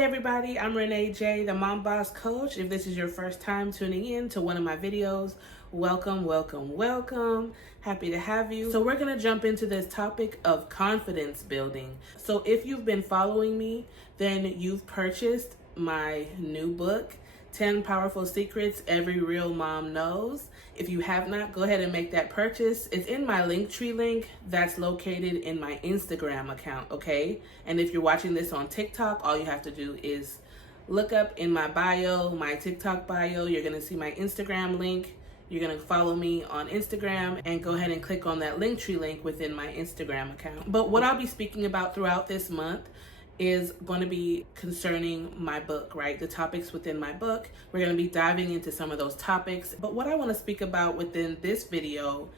Hey everybody, I'm Renee J, the Mom Boss Coach. If this is your first time tuning in to one of my videos, welcome, welcome, welcome. Happy to have you. So we're gonna jump into this topic of confidence building. So if you've been following me, then you've purchased my new book, 10 Powerful Secrets Every Real Mom Knows. If you have not, go ahead and make that purchase. It's in my linktre link that's located in my Instagram account, okay? And if you're watching this on TikTok, all you have to do is look up in my bio, my TikTok bio, you're gonna see my Instagram link. You're gonna follow me on Instagram and go ahead and click on that linktre link within my Instagram account. But what I'll be speaking about throughout this month is going to be concerning my book, right? The topics within my book. We're going to be diving into some of those topics. But what I want to speak about within this video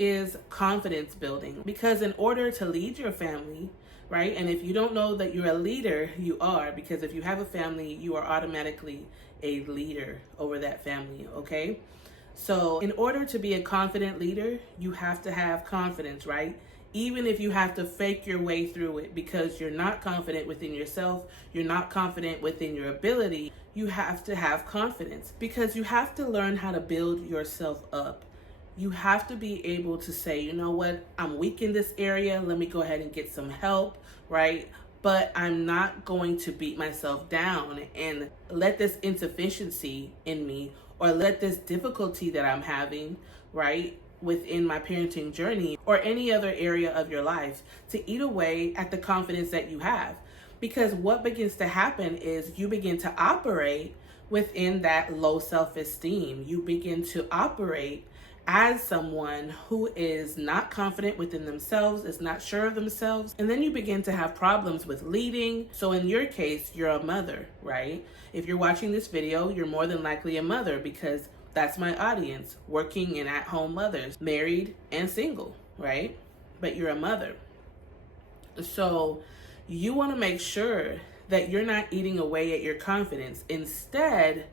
is confidence building. Because in order to lead your family, right? And if you don't know that you're a leader, you are. Because if you have a family, you are automatically a leader over that family, okay? So in order to be a confident leader, you have to have confidence, right? Even if you have to fake your way through it because you're not confident within yourself, you're not confident within your ability, you have to have confidence because you have to learn how to build yourself up. You have to be able to say, you know what, I'm weak in this area, let me go ahead and get some help, right? But I'm not going to beat myself down and let this insufficiency in me or let this difficulty that I'm having, right, within my parenting journey or any other area of your life to eat away at the confidence that you have. Because what begins to happen is you begin to operate within that low self-esteem. You begin to operate as someone who is not confident within themselves, is not sure of themselves, and then you begin to have problems with leading. So in your case, you're a mother, right? If you're watching this video, you're more than likely a mother because that's my audience, working and at-home mothers, married and single, right? But you're a mother. So you want to make sure that you're not eating away at your confidence. Instead,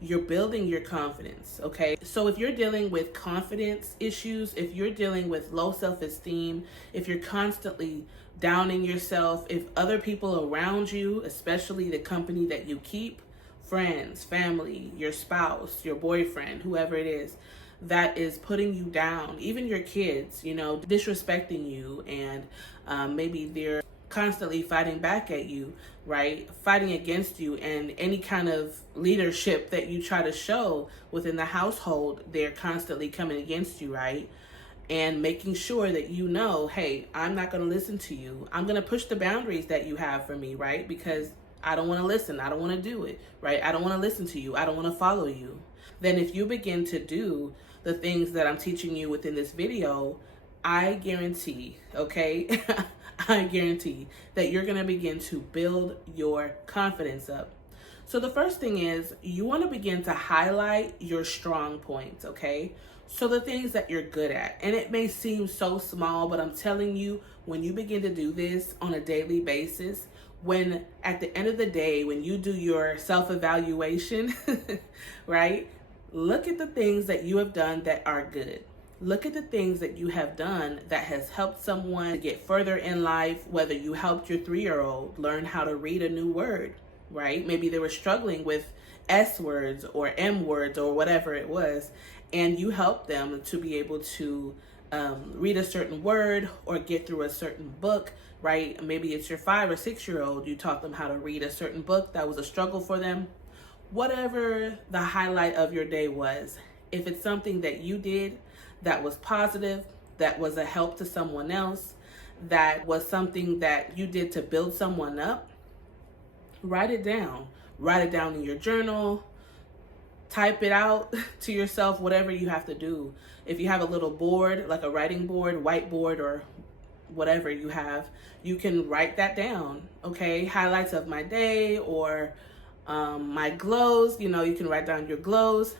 you're building your confidence, okay? So if you're dealing with confidence issues, if you're dealing with low self-esteem, if you're constantly downing yourself, if other people around you, especially the company that you keep, friends, family, your spouse, your boyfriend, whoever it is, that is putting you down, even your kids, you know, disrespecting you, and maybe they're constantly fighting back at you, right? Fighting against you, and any kind of leadership that you try to show within the household, they're constantly coming against you, right? And making sure that you know, hey, I'm not going to listen to you. I'm going to push the boundaries that you have for me, right? Because I don't want to listen. I don't want to do it, right? I don't want to listen to you. I don't want to follow you. Then if you begin to do the things that I'm teaching you within this video, I guarantee, okay, I guarantee that you're going to begin to build your confidence up. So the first thing is you want to begin to highlight your strong points, okay? So the things that you're good at. And it may seem so small, but I'm telling you, when you begin to do this on a daily basis, when at the end of the day, when you do your self-evaluation, right, look at the things that you have done that are good. Look at the things that you have done that has helped someone get further in life, whether you helped your 3-year-old learn how to read a new word, right? Maybe they were struggling with S words or M words or whatever it was, and you helped them to be able to read a certain word or get through a certain book, right? Maybe it's your 5 or 6-year-old, you taught them how to read a certain book that was a struggle for them. Whatever the highlight of your day was, if it's something that you did that was positive, that was a help to someone else, that was something that you did to build someone up, write it down. Write it down in your journal, type it out to yourself, whatever you have to do. If you have a little board, like a writing board, whiteboard, or whatever you have, you can write that down, okay? Highlights of my day or my glows, you know, you can write down your glows.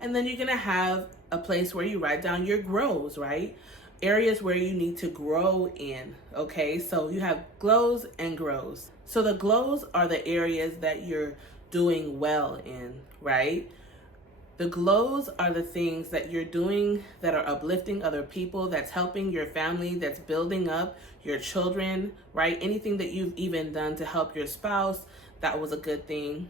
And then you're gonna have a place where you write down your grows, right? Areas where you need to grow in, okay? So you have glows and grows. So the glows are the areas that you're doing well in, right? The glows are the things that you're doing that are uplifting other people, that's helping your family, that's building up your children, right? Anything that you've even done to help your spouse, That was a good thing.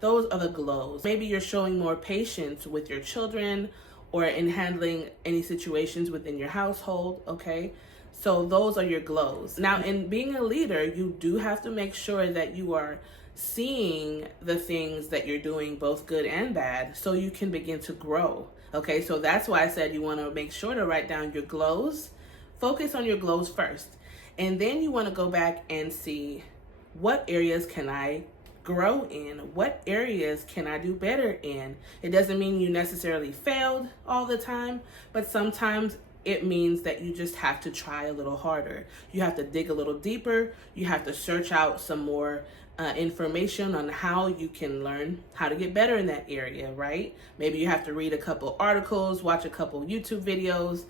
Those are the glows. Maybe you're showing more patience with your children or in handling any situations within your household, okay? So those are your glows. Now, in being a leader, you do have to make sure that you are seeing the things that you're doing, both good and bad, so you can begin to grow, okay? So that's why I said you want to make sure to write down your glows. Focus on your glows first. And then you want to go back and see, what areas can I grow in? What areas can I do better in? It doesn't mean you necessarily failed all the time, but sometimes it means that you just have to try a little harder. You have to dig a little deeper. You have to search out some more information on how you can learn how to get better in that area, right? Maybe you have to read a couple articles, watch a couple YouTube videos,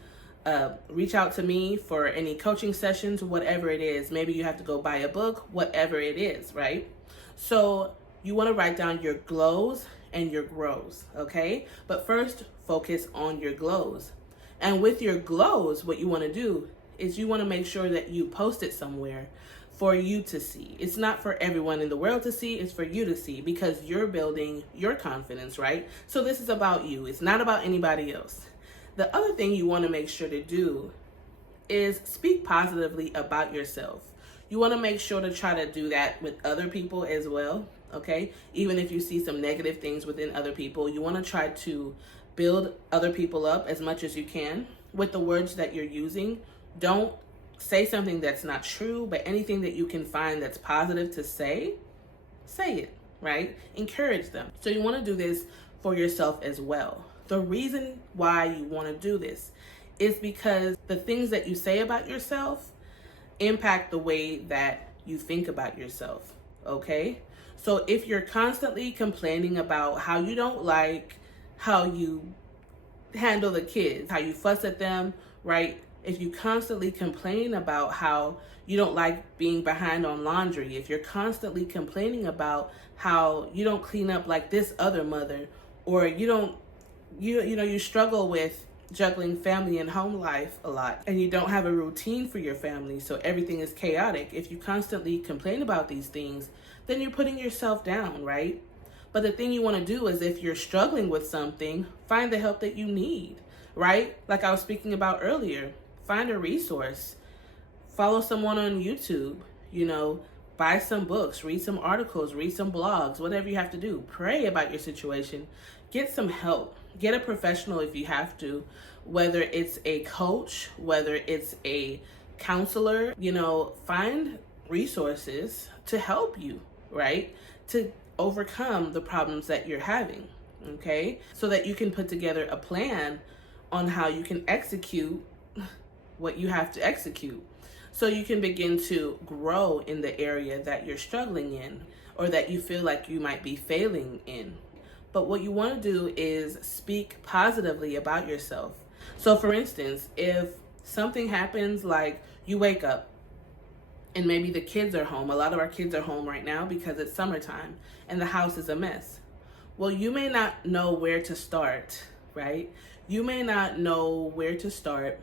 reach out to me for any coaching sessions, whatever it is. Maybe you have to go buy a book, whatever it is, right? So you want to write down your glows and your grows, okay? But first, focus on your glows. And with your glows, what you want to do is you want to make sure that you post it somewhere for you to see. It's not for everyone in the world to see, it's for you to see, because you're building your confidence, right? So this is about you. It's not about anybody else. The other thing you want to make sure to do is speak positively about yourself. You want to make sure to try to do that with other people as well, okay? Even if you see some negative things within other people, you want to try to build other people up as much as you can with the words that you're using. Don't say something that's not true, but anything that you can find that's positive to say it, right? Encourage them. So you want to do this for yourself as well. The reason why you want to do this is because the things that you say about yourself impact the way that you think about yourself, okay? So if you're constantly complaining about how you don't like how you handle the kids, how you fuss at them, right? If you constantly complain about how you don't like being behind on laundry, if you're constantly complaining about how you don't clean up like this other mother, or you struggle with juggling family and home life a lot, and you don't have a routine for your family, so everything is chaotic. If you constantly complain about these things, then you're putting yourself down, right? But the thing you want to do is, if you're struggling with something, find the help that you need, right? Like I was speaking about earlier, find a resource, follow someone on YouTube, buy some books, read some articles, read some blogs, whatever you have to do. Pray about your situation, get some help. Get a professional if you have to, whether it's a coach, whether it's a counselor, find resources to help you, right? To overcome the problems that you're having, okay? So that you can put together a plan on how you can execute what you have to execute. So you can begin to grow in the area that you're struggling in, or that you feel like you might be failing in. But what you want to do is speak positively about yourself. So for instance, if something happens, like you wake up and maybe the kids are home. A lot of our kids are home right now because it's summertime and the house is a mess. Well, you may not know where to start, right? You may not know where to start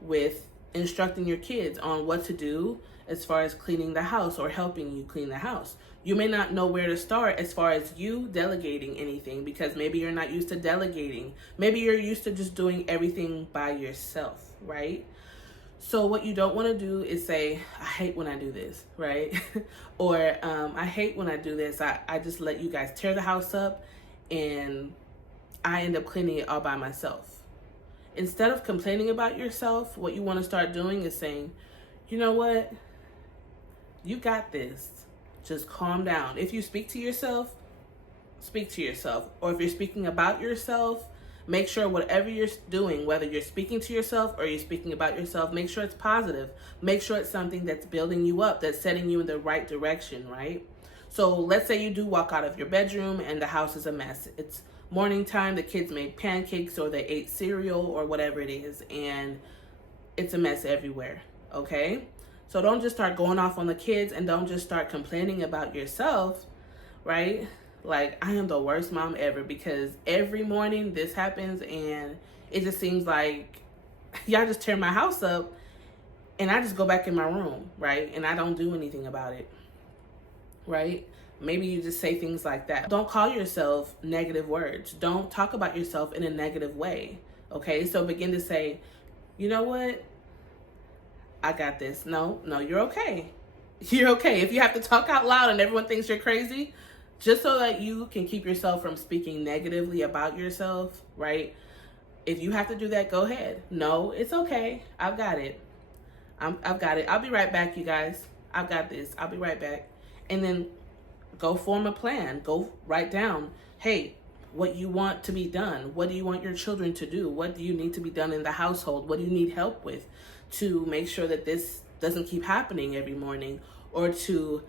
with instructing your kids on what to do as far as cleaning the house or helping you clean the house. You may not know where to start as far as you delegating anything, because maybe you're not used to delegating. Maybe you're used to just doing everything by yourself, right? So what you don't want to do is say, I hate when I do this, right? Or I hate when I do this. I just let you guys tear the house up and I end up cleaning it all by myself. Instead of complaining about yourself, what you want to start doing is saying, you know what? You got this. Just calm down. If you speak to yourself, speak to yourself. Or if you're speaking about yourself, make sure whatever you're doing, whether you're speaking to yourself or you're speaking about yourself, make sure it's positive. Make sure it's something that's building you up, that's setting you in the right direction, right? So let's say you do walk out of your bedroom and the house is a mess. It's morning time, the kids made pancakes or they ate cereal or whatever it is, and it's a mess everywhere, okay? So don't just start going off on the kids, and don't just start complaining about yourself, right? Like, I am the worst mom ever because every morning this happens and it just seems like y'all just tear my house up and I just go back in my room, right? And I don't do anything about it, right? Maybe you just say things like that. Don't call yourself negative words. Don't talk about yourself in a negative way. Okay, so begin to say, you know what? I got this. No, you're okay. You're okay. If you have to talk out loud and everyone thinks you're crazy, just so that you can keep yourself from speaking negatively about yourself, right? If you have to do that, go ahead. No, it's okay. I've got it. I've got it. I'll be right back, you guys. I've got this. I'll be right back. And then go form a plan. Go write down, hey, what you want to be done. What do you want your children to do? What do you need to be done in the household? What do you need help with to make sure that this doesn't keep happening every morning, or to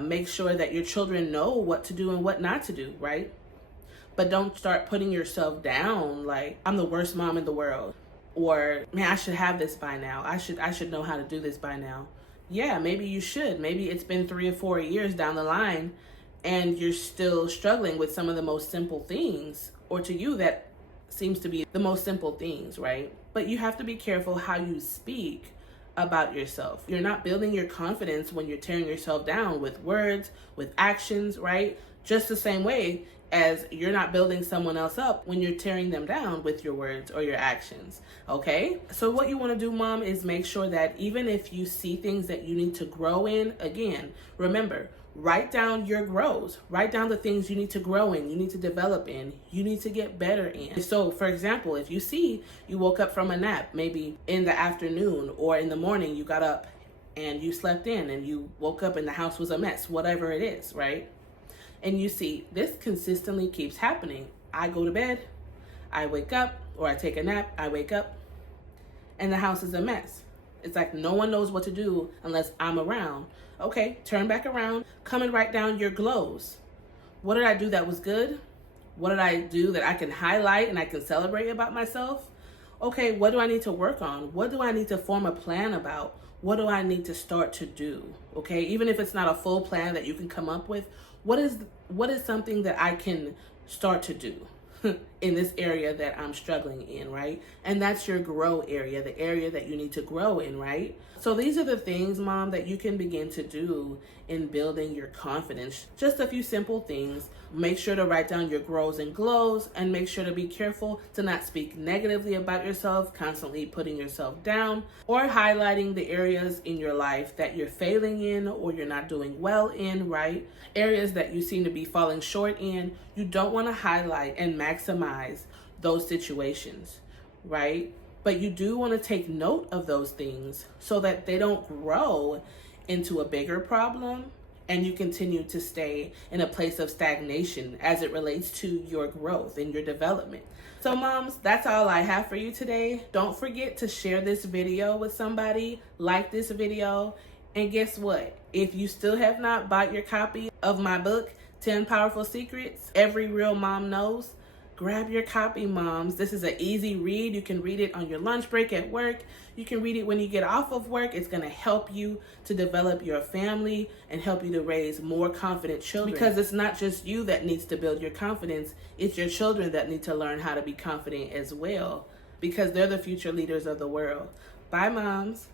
make sure that your children know what to do and what not to do, right? But don't start putting yourself down like, I'm the worst mom in the world, or man, I should have this by now. I should know how to do this by now. Yeah, maybe you should. Maybe it's been 3 or 4 years down the line and you're still struggling with some of the most simple things, or to you that seems to be the most simple things, right? But you have to be careful how you speak about yourself. You're not building your confidence when you're tearing yourself down with words, with actions, right? Just the same way as you're not building someone else up when you're tearing them down with your words or your actions, okay? So what you want to do, mom, is make sure that even if you see things that you need to grow in, again, remember, write down your grows. Write down the things you need to grow in, you need to develop in, you need to get better in. So, for example, if you see you woke up from a nap, maybe in the afternoon or in the morning, you got up and you slept in and you woke up and the house was a mess, whatever it is, right? And you see this consistently keeps happening. I go to bed, I wake up, or I take a nap, I wake up, and the house is a mess. It's like no one knows what to do unless I'm around. Okay, turn back around, come and write down your glows. What did I do that was good? What did I do that I can highlight and I can celebrate about myself? Okay, what do I need to work on? What do I need to form a plan about? What do I need to start to do? Okay, even if it's not a full plan that you can come up with, what is something that I can start to do in this area that I'm struggling in, right? And that's your grow area, the area that you need to grow in, right? So these are the things, mom, that you can begin to do in building your confidence. Just a few simple things. Make sure to write down your grows and glows, and make sure to be careful to not speak negatively about yourself, constantly putting yourself down, or highlighting the areas in your life that you're failing in or you're not doing well in, right? Areas that you seem to be falling short in. You don't want to highlight and maximize those situations, right? But you do want to take note of those things so that they don't grow into a bigger problem and you continue to stay in a place of stagnation as it relates to your growth and your development. So moms, that's all I have for you today. Don't forget to share this video with somebody, like this video, and guess what? If you still have not bought your copy of my book, 10 Powerful Secrets Every Real Mom Knows, grab your copy, moms. This is an easy read. You can read it on your lunch break at work. You can read it when you get off of work. It's going to help you to develop your family and help you to raise more confident children. Because it's not just you that needs to build your confidence. It's your children that need to learn how to be confident as well, because they're the future leaders of the world. Bye, moms.